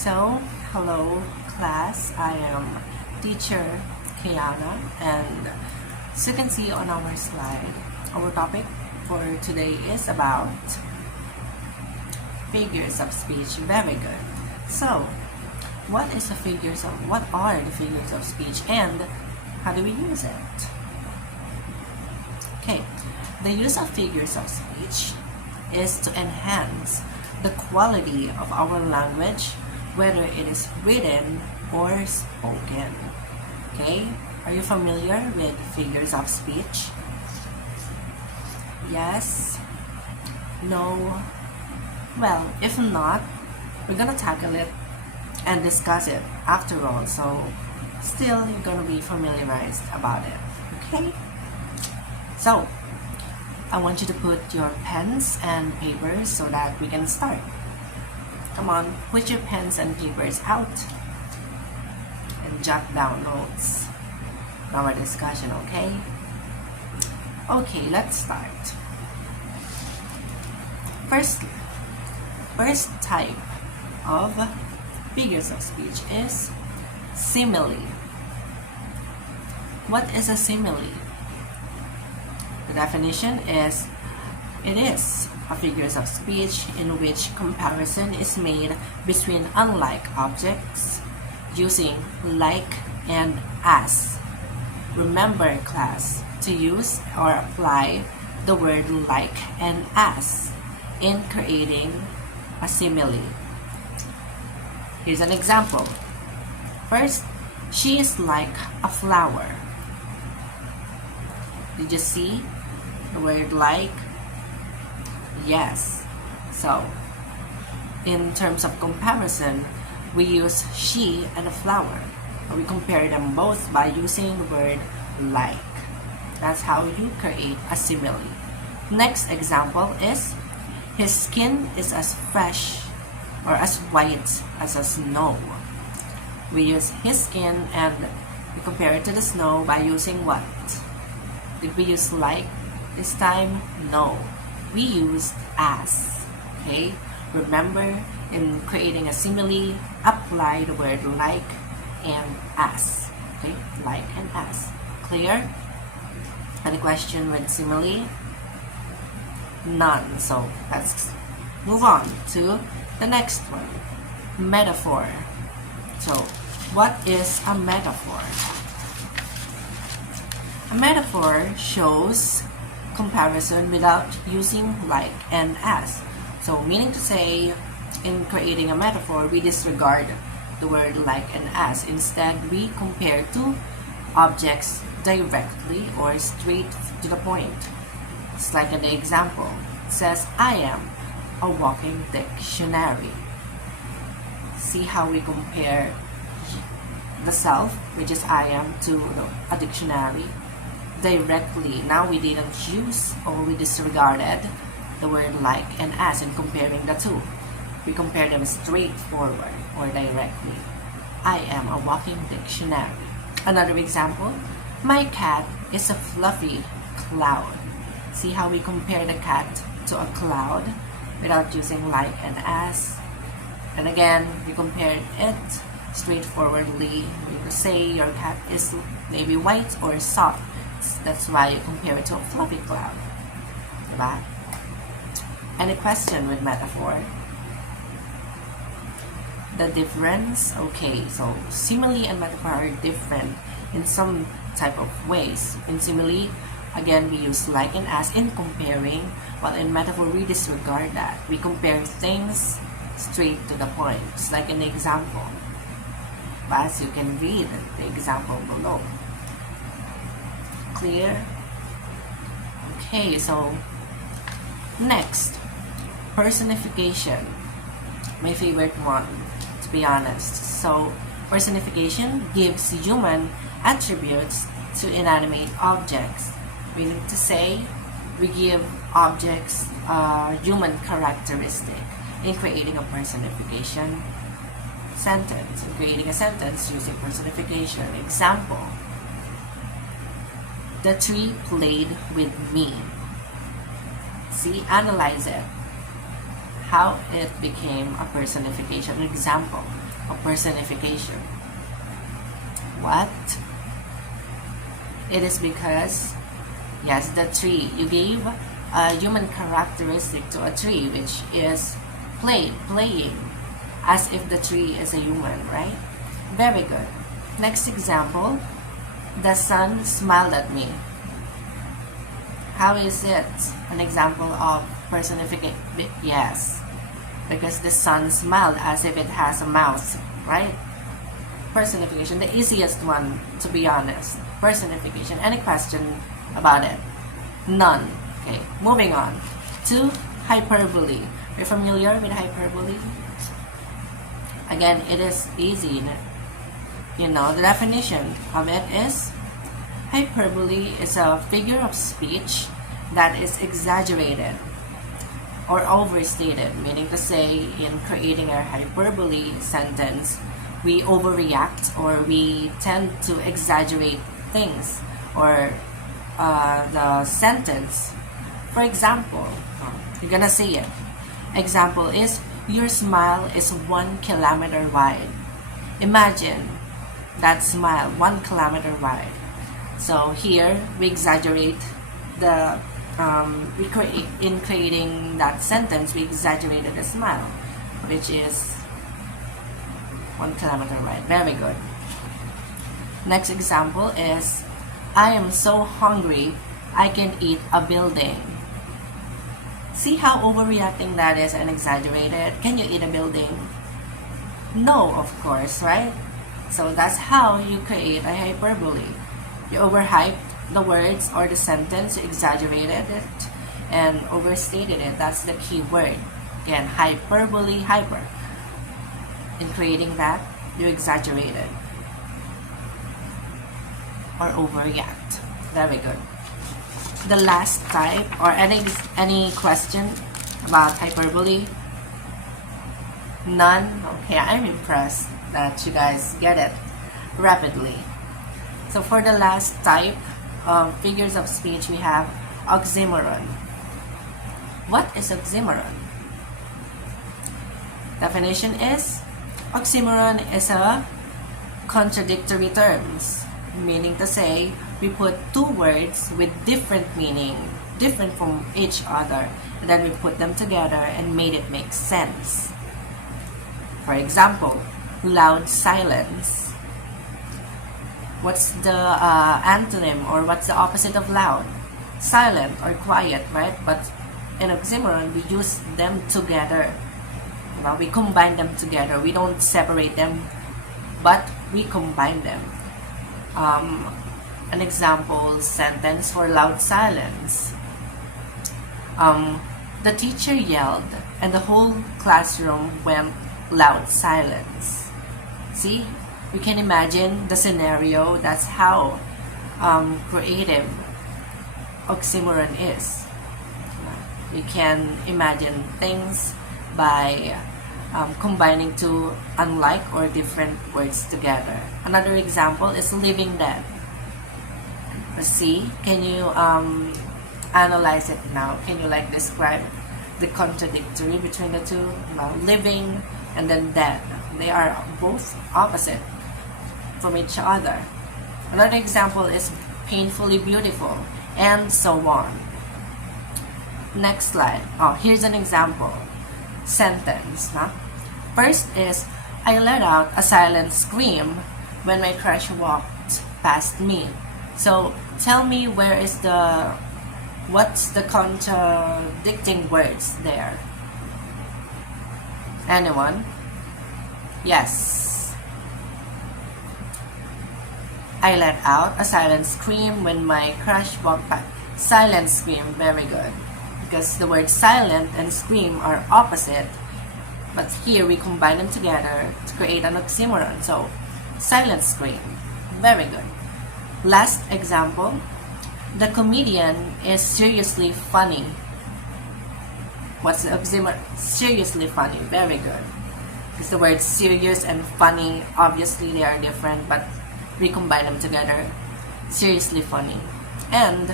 So, hello class, I am teacher Kiana, and as you can see on our slide, our topic for today is about figures of speech. Very good. So, what are the figures of speech and how do we use it? Okay, the use of figures of speech is to enhance the quality of our language, whether it is written or spoken. Okay, are you familiar with figures of speech? Yes? No? Well, if not, we're gonna tackle it and discuss it after all, so still you're gonna be familiarized about it. Okay? So, I want you to put your pens and papers so that we can start. Come on, put your pens and papers out and jot down notes in our discussion, okay? Okay, let's start. First type of figures of speech is simile. What is a simile? The definition is, it is a figures of speech in which comparison is made between unlike objects using like and as. Remember, class, to use or apply the word like and as in creating a simile. Here's an example. First, she is like a flower. Did you see the word like? Yes. So, in terms of comparison, we use she and a flower. We compare them both by using the word like. That's how you create a simile. Next example is, his skin is as fresh or as white as a snow. We use his skin and we compare it to the snow by using what? Did we use like this time? No. We used as. Okay? Remember, in creating a simile, apply the word like and as. Okay? Like and as. Clear? Any question with simile? None. So let's move on to the next one. Metaphor. So, what is a metaphor? A metaphor shows comparison without using like and as. So, meaning to say, in creating a metaphor, we disregard the word like and as. Instead, we compare two objects directly or straight to the point. It's like in the example. It says, I am a walking dictionary. See how we compare the self, which is I am, to a dictionary directly. Now we didn't use or we disregarded the word like and as in comparing the two. We compare them straightforward or directly. I am a walking dictionary. Another example, my cat is a fluffy cloud. See how we compare the cat to a cloud without using like and as. And again, we compared it straightforwardly. We could say your cat is maybe white or soft. That's why you compare it to a fluffy cloud. Right? Any question with metaphor? The difference? Okay, so simile and metaphor are different in some type of ways. In simile, again, we use like and as in comparing, while in metaphor, we disregard that. We compare things straight to the point, just like in the example. But as you can read the example below. Clear? Okay, so next, personification. My favorite one, to be honest. So, personification gives human attributes to inanimate objects. Meaning to say, we give objects human characteristic in creating a personification sentence. In creating a sentence using personification. Example, the tree played with me. See, analyze it. how it became a personification. Example, a personification. What? It is because, yes, the tree. You gave a human characteristic to a tree, which is playing, as if the tree is a human, right? Very good. Next example, the sun smiled at me. How is it an example of personification? Yes, because the sun smiled as if it has a mouth, right? Personification, the easiest one, to be honest. Personification. Any question about it? None. Okay, moving on to hyperbole. Are you familiar with hyperbole? Again, it is easy. You know, the definition of it is hyperbole is a figure of speech that is exaggerated or overstated, meaning to say, in creating a hyperbole sentence, we overreact or we tend to exaggerate things or the sentence. For example, you're gonna say it. Example is, your smile is 1 kilometer wide. Imagine that smile, 1 kilometer wide. So here we exaggerate the in creating that sentence, we exaggerated the smile, which is 1 kilometer wide. Very good. Next example is, I am so hungry I can eat a building. See how overreacting that is and exaggerated? Can you eat a building? No, of course, right? So that's how you create a hyperbole. You overhyped the words or the sentence, you exaggerated it and overstated it. That's the key word. Again, hyperbole, hyper. In creating that, you exaggerate it or overreact. Very good. The last type, or any question about hyperbole? None? Okay, I'm impressed that you guys get it rapidly. So for the last type of figures of speech, we have oxymoron. What is oxymoron? Definition is, oxymoron is a contradictory terms, meaning to say, we put two words with different meaning, different from each other, and then we put them together and made it make sense. For example, loud silence. What's the antonym, or what's the opposite of loud? Silent or quiet, right? But in oxymoron, we use them together. Well, we combine them together. We don't separate them, but we combine them. An example sentence for loud silence. The teacher yelled and the whole classroom went loud silence. See, we can imagine the scenario. That's how creative oxymoron is. You can imagine things by combining two unlike or different words together. Another example is living dead. See, can you analyze it now? Can you describe the contradictory between the two? Living and then dead. They are both opposite from each other. Another example is painfully beautiful, and so on. Next slide. Here's an example sentence. First is, I let out a silent scream when my crush walked past me. So tell me, what's the contradicting words there? Anyone? Yes. I let out a silent scream when my crush walked past. Silent scream, very good. Because the words silent and scream are opposite, but here we combine them together to create an oxymoron. So, silent scream, very good. Last example, the comedian is seriously funny. What's the oxymoron? Seriously funny, very good. Because the words serious and funny, obviously they are different, but we combine them together. Seriously funny. And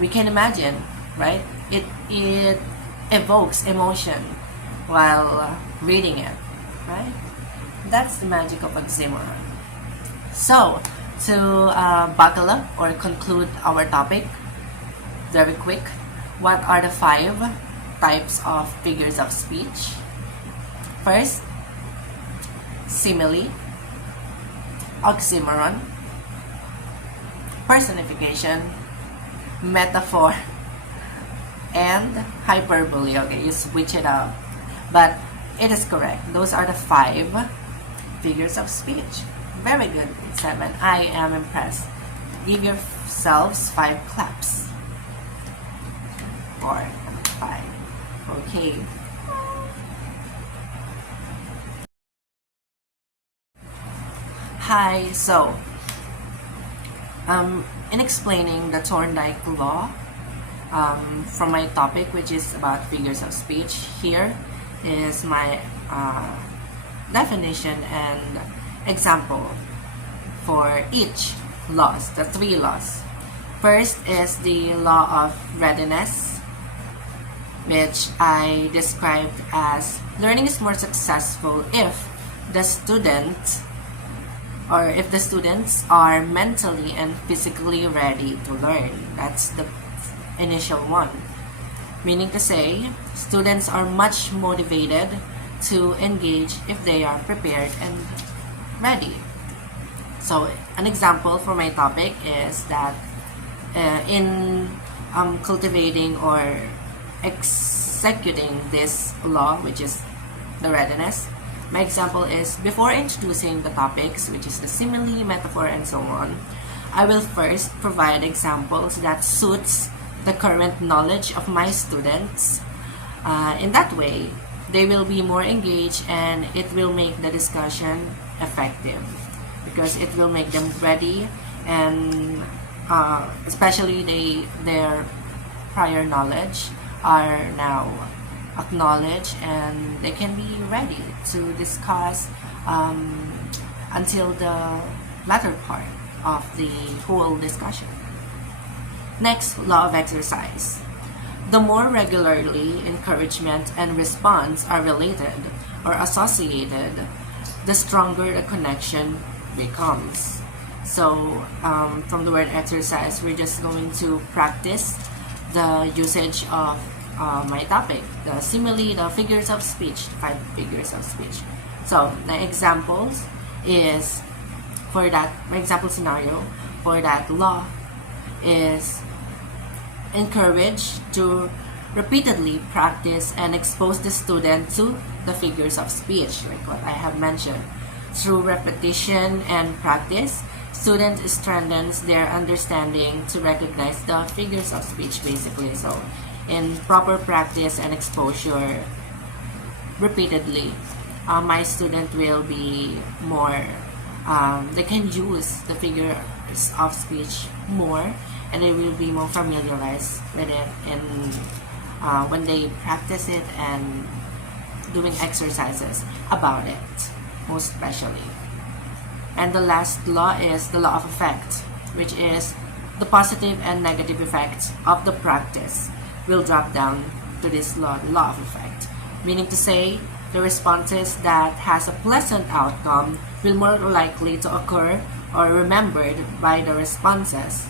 we can imagine, right? It evokes emotion while reading it, right? That's the magic of oxymoron. So, to buckle up or conclude our topic very quick, what are the 5 types of figures of speech? First, simile, oxymoron, personification, metaphor, and hyperbole. Okay, you switch it up, but it is correct. Those are the 5 figures of speech. Very good, 7. I am impressed. Give yourselves 5 claps. 4, 5. Okay. Hi, so in explaining the Thorndike law, from my topic, which is about figures of speech, here is my definition and example for each laws, the 3 laws. First is the law of readiness, which I described as learning is more successful if the students are mentally and physically ready to learn. That's the initial one. Meaning to say, students are much motivated to engage if they are prepared and ready. So, an example for my topic is that in cultivating or executing this law, which is the readiness, my example is before introducing the topics, which is the simile, metaphor, and so on, I will first provide examples that suits the current knowledge of my students. In that way, they will be more engaged and it will make the discussion effective because it will make them ready, and especially their prior knowledge are now acknowledged and they can be ready to discuss until the latter part of the whole discussion. Next, law of exercise. The more regularly encouragement and response are related or associated, the stronger the connection becomes. So, from the word exercise, we're just going to practice the usage of my topic, the simile, the figures of speech, 5 figures of speech. So, the examples is for that, my example scenario for that law is encourage to repeatedly practice and expose the student to the figures of speech, like what I have mentioned. Through repetition and practice, student strengthens their understanding to recognize the figures of speech, basically. So, in proper practice and exposure repeatedly, my student will be more, they can use the figures of speech more, and they will be more familiarized with it when they practice it and doing exercises about it, most especially. And the last law is the law of effect, which is the positive and negative effects of the practice will drop down to this law, the law of effect. Meaning to say, the responses that has a pleasant outcome will more likely to occur or remembered by the responses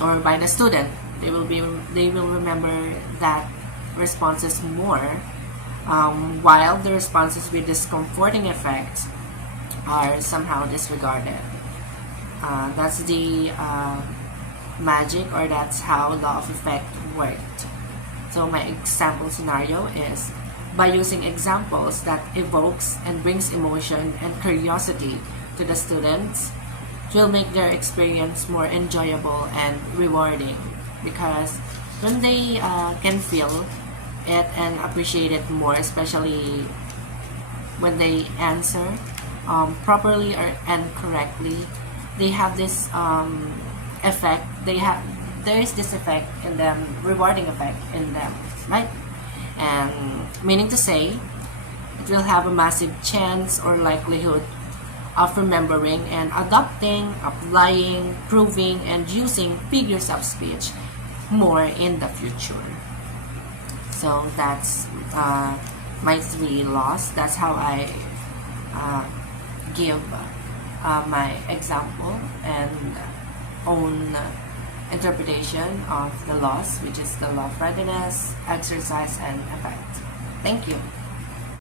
or by the student. They will remember that responses more, while the responses with discomforting effects are somehow disregarded. That's the magic, or that's how law of effect worked. So my example scenario is by using examples that evokes and brings emotion and curiosity to the students, it will make their experience more enjoyable and rewarding, because when they can feel it and appreciate it more, especially when they answer properly and correctly, they have this effect. There is this effect in them, rewarding effect in them, right? And meaning to say, it will have a massive chance or likelihood of remembering and adopting, applying, proving, and using figures of speech more in the future. So that's my 3 laws. That's how I give my example and own interpretation of the laws, which is the law of readiness, exercise, and effect. Thank you.